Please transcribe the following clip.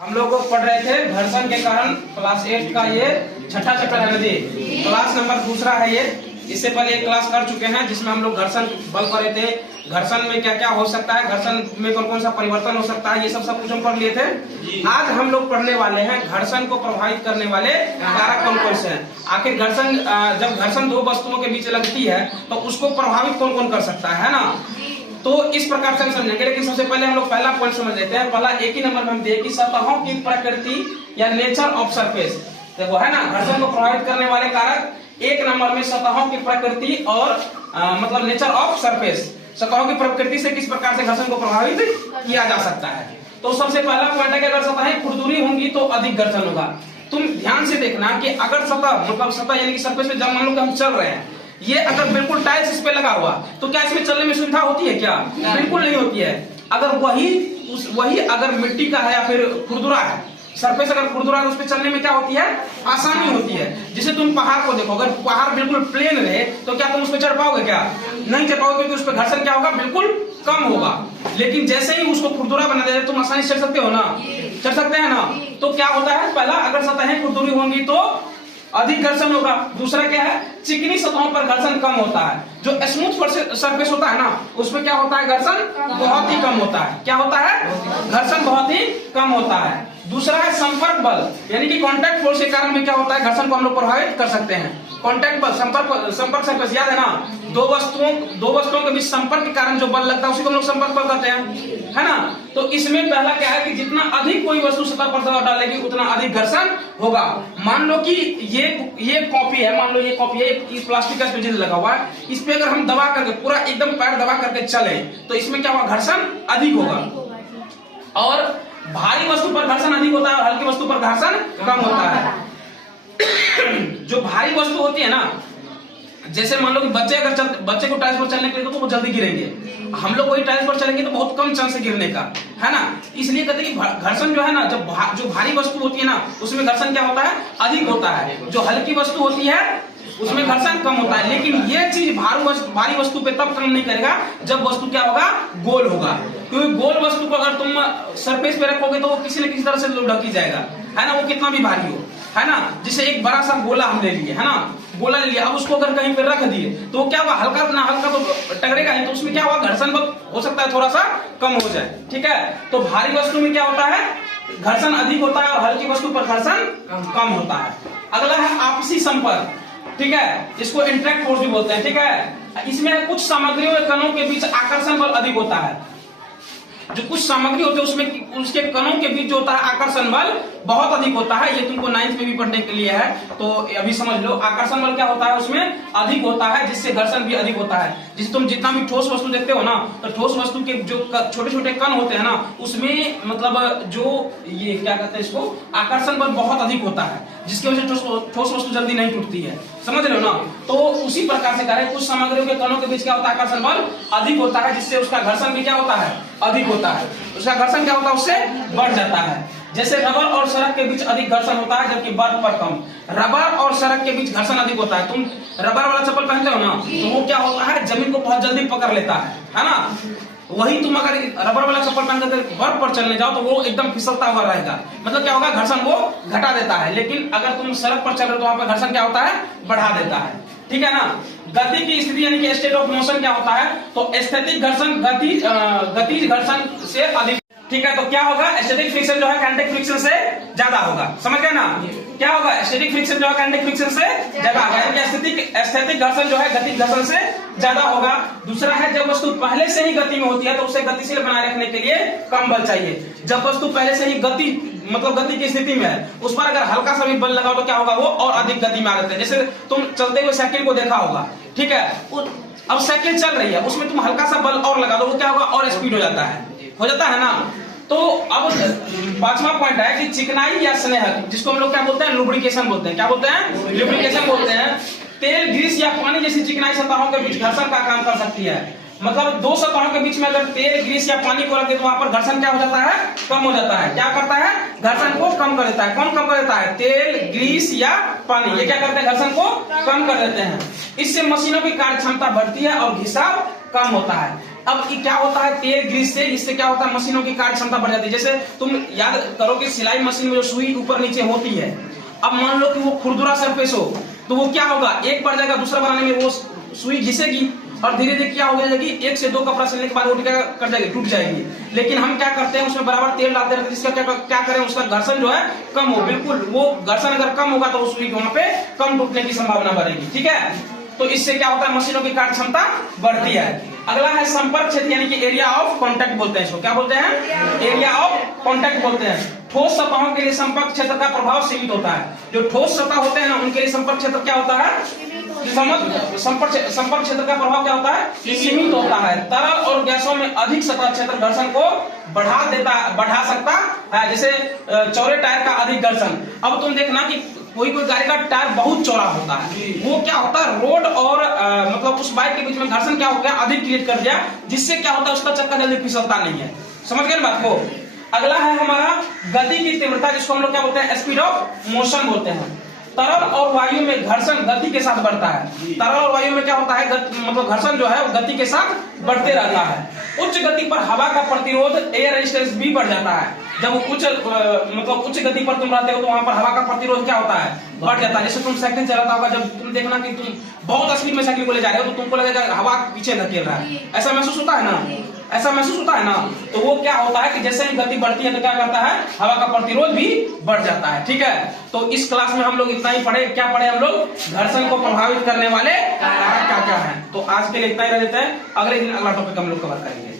हम लोग पढ़ रहे थे घर्षण के कारण क्लास 8 का ये छठा चैप्टर है नदी, क्लास नंबर दूसरा है ये। इससे पहले एक क्लास कर चुके हैं जिसमें हम लोग घर्षण बल पढ़े थे, घर्षण में क्या क्या हो सकता है, घर्षण में कौन कौन सा परिवर्तन हो सकता है, ये सब कुछ हम पढ़ लिए थे। आज हम लोग पढ़ने वाले हैं घर्षण को प्रभावित करने वाले कारक कौन कौन से हैं। आखिर घर्षण जब घर्षण दो वस्तुओं के बीच लगती है तो उसको प्रभावित कौन कौन कर सकता है ना। तो इस प्रकार से हम समझेंगे, लेकिन सबसे पहले हम लोग पहला पॉइंट समझ लेते हैं। पहला एक ही नंबर में हम देखिए कि सतहों की प्रकृति या नेचर ऑफ सरफेस, देखो है ना, घर्षण को प्रभावित करने वाले कारक एक नंबर में सतहों की प्रकृति और मतलब नेचर ऑफ सरफेस, सतहों की प्रकृति से किस प्रकार से घर्षण को प्रभावित किया जा सकता है। तो सबसे पहला पॉइंट है कि अगर सतहें खुरदुरी होंगी तो अधिक घर्षण होगा। तुम ध्यान से देखना कि अगर सतह मतलब सतह यानी कि सरफेस पे जब मान लो कि हम चल रहे हैं, ये अगर बिल्कुल टाइल्स इस पे लगा हुआ तो क्या इसमें चलने में सुविधा होती है क्या? बिल्कुल नहीं होती है। अगर वही अगर मिट्टी का है या फिर खुरदुरा है, सरफेस अगर खुरदुरा है, उस पे चलने में क्या होती है? आसानी होती है। जैसे तुम पहाड़ को देखो, अगर पहाड़ बिल्कुल प्लेन रहे तो क्या तुम उस पर चढ़ पाओगे? क्या नहीं चढ़ पाओगे, क्योंकि उस पर घर्षण क्या होगा? बिल्कुल कम होगा। लेकिन जैसे ही उसको खुरदुरा बना दे तुम आसानी से चढ़ सकते हो ना, चढ़ सकते हैं ना। तो क्या होता है, पहला अगर सतहें खुरदुरी होंगी तो अधिक घर्षण होगा। दूसरा क्या है, चिकनी सतहों पर घर्षण कम होता है। जो स्मूथ सरफेस होता है ना, उसमें क्या होता है? घर्षण बहुत ही कम होता है। क्या होता है? घर्षण बहुत ही कम होता है। दूसरा है संपर्क बल, यानी कि कांटेक्ट फोर्स के कारण भी क्या होता है? घर्षण को हम लोग प्रभावित कर सकते हैं। कांटेक्ट बल, संपर्क सरफेस, याद है ना, दो वस्तुओं के बीच संपर्क के कारण जो बल लगता है उसी को हम लोग संपर्क बल कहते हैं, है ना। तो इसमें पहला क्या है कि जितना अधिक कोई वस्तु सतह पर दबाव डालेगी उतना अधिक घर्षण होगा। मान लो कि ये कॉपी है, मान लो ये कॉपी है, इस प्लास्टिक का स्पीड लगा हुआ है, इस पे अगर हम दबा करके पूरा एकदम पैर दबा करके चले तो इसमें क्या होगा? घर्षण अधिक होगा। और भारी वस्तु पर घर्षण अधिक होता है और हल्की वस्तु पर घर्षण कम होता है। जो भारी वस्तु होती है ना, जैसे मान लो कि बच्चे को टाइल्स पर चलने के लिए तो वो जल्दी गिरेंगे, हम लोग वही टाइल्स पर चलेंगे तो बहुत कम चांस है गिरने का, है ना। इसलिए कहते हैं कि घर्षण जो है ना, जब जो भारी वस्तु होती है ना उसमें घर्षण क्या होता है? अधिक होता है। जो हल्की वस्तु होती है उसमें घर्षण कम होता है। लेकिन ये चीज भारी वस्तु पे तब काम नहीं करेगा जब वस्तु क्या होगा? गोल होगा। क्योंकि गोल वस्तु को अगर तुम सरफेस पे रखोगे तो वो किसी न किसी तरह से ढकी जाएगा, है ना, वो कितना भी भारी हो, है ना। जैसे एक बड़ा सा गोला हम ले लिए, है ना, गोला ले लिया, अब उसको अगर कहीं पे रख दिए तो क्या हुआ? हल्का ना हल्का तो टकरेगा ही, तो उसमें क्या हुआ? घर्षण बल हो सकता है थोड़ा सा कम हो जाए, ठीक है। तो भारी वस्तु में क्या होता है? घर्षण अधिक होता है और हल्की वस्तु पर घर्षण कम होता है। अगला है आपसी संपर्क, ठीक है, इसको इंटरेक्ट फोर्स भी बोलते हैं, ठीक है। इसमें कुछ सामग्रियों के कणों के बीच आकर्षण बल अधिक होता है। जो कुछ सामग्री होते हैं उसमें उसके कणों के बीच जो होता है आकर्षण बल बहुत अधिक होता है। ये तुमको 9th में भी पढ़ने के लिए है, तो अभी समझ लो। आकर्षण बल क्या होता है? उसमें अधिक होता है, जिससे घर्षण भी अधिक होता है। जिससे तुम जितना भी ठोस वस्तु देखते हो ना, तो ठोस वस्तु के जो छोटे छोटे कण होते हैं ना, उसमें मतलब जो ये क्या कहते हैं इसको, आकर्षण बल बहुत अधिक होता है, जिसकी वजह से ठोस वस्तु जल्दी नहीं टूटती है, समझ रहे हो ना। तो उसी प्रकार से कह रहे हैं, कुछ सामग्रियों के कणों के बीच क्या होता है? आकर्षण बल अधिक होता है, जिससे उसका घर्षण भी क्या होता है? अधिक होता है। उसका घर्षण क्या होता है? उससे बढ़ जाता है। जैसे रबर और सड़क के बीच अधिक घर्षण होता है जबकि बर्फ पर कम। रबर और सड़क के बीच घर्षण अधिक होता है। तुम रबर वाला चप्पल पहनते हो ना, तो वो क्या होता है? जमीन को बहुत जल्दी पकड़ लेता है ना। वही तुम अगर रबर वाला चप्पल पहन कर बर्फ पर चलने जाओ तो वो एकदम फिसलता हुआ रहेगा, मतलब क्या होगा? घर्षण वो घटा देता है। लेकिन अगर तुम सड़क पर चल रहे हो तो वहां पर घर्षण क्या होता है? बढ़ा देता है, ठीक है ना। गति की स्थिति यानी कि स्टेट ऑफ मोशन क्या होता है? तो स्थैतिक घर्षण गतिज घर्षण से अधिक, ठीक है। तो क्या होगा? स्टैटिक फ्रिक्शन जो है काइनेटिक फ्रिक्शन से ज्यादा होगा, समझ गए ना। क्या होगा? स्टैटिक फ्रिक्शन जो है काइनेटिक फ्रिक्शन से ज्यादा होगा, यानी स्थैतिक घर्षण जो है गतिज घर्षण से ज्यादा होगा। दूसरा है, जब वस्तु पहले से ही गति में होती है तो उसे गतिशील बनाए रखने के लिए कम बल चाहिए। जब वस्तु पहले से ही गति की स्थिति में है, उस पर अगर हल्का सा भी बल लगाओ तो क्या होगा? वो और अधिक गति में आ जाते हैं। जैसे तुम चलते हुए साइकिल को देखा होगा, ठीक है, अब साइकिल चल रही है, उसमें तुम हल्का सा बल और लगा दो, वो क्या होगा? और स्पीड हो जाता है ना। तो अब 5वां पॉइंट है कि चिकनाई या स्नेह, जिसको हम लोग क्या बोलते हैं? लुब्रिकेशन बोलते हैं। क्या बोलते हैं? लुब्रिकेशन बोलते हैं। तेल, ग्रीस या पानी जैसी चिकनाई सतहों के बीच घर्षण का काम कर सकती है। मतलब दो सतहों के बीच में अगर तेल, ग्रीस या पानी को रख दे तो वहां पर घर्षण क्या हो जाता है? कम हो जाता है। क्या करता है? घर्षण को कम कर देता है। कौन कम कर देता है? तेल, ग्रीस या पानी, ये क्या करते हैं? घर्षण को कम कर देते हैं। इससे मशीनों की कार्य क्षमता बढ़ती है और घिसाव कम होता है। अब क्या होता है, तेल ग्रीस से इससे क्या होता है, मशीनों की कार्य क्षमता बढ़ जाती है। जैसे तुम याद करो कि सिलाई मशीन में जो सुई ऊपर नीचे होती है, अब मान लो कि वो खुरदुरा सरफेस हो तो वो क्या होगा, एक बढ़ जाएगा, दूसरा बनाने में वो सुई घिसेगी और धीरे धीरे क्या हो जाएगी, 1 से 2 कपड़ा सिलने के बाद वो कर जाएगी, टूट जाएगी। लेकिन हम क्या करते हैं, उसमें बराबर तेल डालते रहते हैं, जिसका क्या करें, उसका घर्षण जो है कम हो। बिल्कुल वो घर्षण अगर कम होगा तो वो सुई वहां पे कम टूटने की संभावना बढ़ेगी। ठीक है, तो इससे क्या होता है, मशीनों की कार्य क्षमता बढ़ती है। अगला है संपर्क क्षेत्र, यानी कि एरिया ऑफ कांटेक्ट बोलते हैं इसको। क्या बोलते हैं, एरिया ऑफ कांटेक्ट बोलते हैं। ठोस सतहों के लिए संपर्क क्षेत्र का प्रभाव सीमित होता है। जो ठोस सतह होते हैं ना, उनके लिए संपर्क क्षेत्र क्या होता है, संपर्क क्षेत्र का प्रभाव क्या होता है, सीमित होता है। तरल और गैसों में अधिक सतह क्षेत्र घर्षण को बढ़ा सकता है, जैसे चौड़े टायर का अधिक घर्षण। अब तुम देखना कि कोई गाड़ी का टायर बहुत चौड़ा होता है, वो क्या होता है, रोड और मतलब उस बाइक के बीच में घर्षण क्या हो गया, अधिक क्रिएट कर दिया, जिससे क्या होता है, उसका चक्का जल्दी फिसलता नहीं है। समझ गए बात को। अगला है हमारा गति की तीव्रता, जिसको हम लोग क्या बोलते हैं, स्पीड ऑफ मोशन बोलते हैं। तरल और वायु में घर्षण गति के साथ बढ़ता है। तरल और वायु में क्या होता है, मतलब घर्षण जो है वो गति के साथ बढ़ते रहता है। उच्च गति पर हवा का प्रतिरोध, एयर रेजिस्टेंस भी बढ़ जाता है। जब उच्च गति पर तुम रहते हो तो वहां पर हवा का प्रतिरोध क्या होता है, बढ़ जाता है। जैसे तुम साइकिल चलाता होगा, जब तुम देखना कि तुम बहुत स्पीड में साइकिल को ले जा रहे हो तो तुमको लगेगा हवा पीछे धकेल रहा है, ऐसा महसूस होता है ना, ऐसा महसूस होता है ना। तो वो क्या होता है कि जैसे ही गति बढ़ती है तो क्या करता है, हवा का प्रतिरोध भी बढ़ जाता है। ठीक है, तो इस क्लास में हम लोग इतना ही पढ़े। क्या पढ़े हम लोग, घर्षण को प्रभावित करने वाले कारक क्या क्या है। तो आज के लिए इतना ही रह देते हैं, अगले दिन अगला टॉपिक हम लोग कवर करेंगे।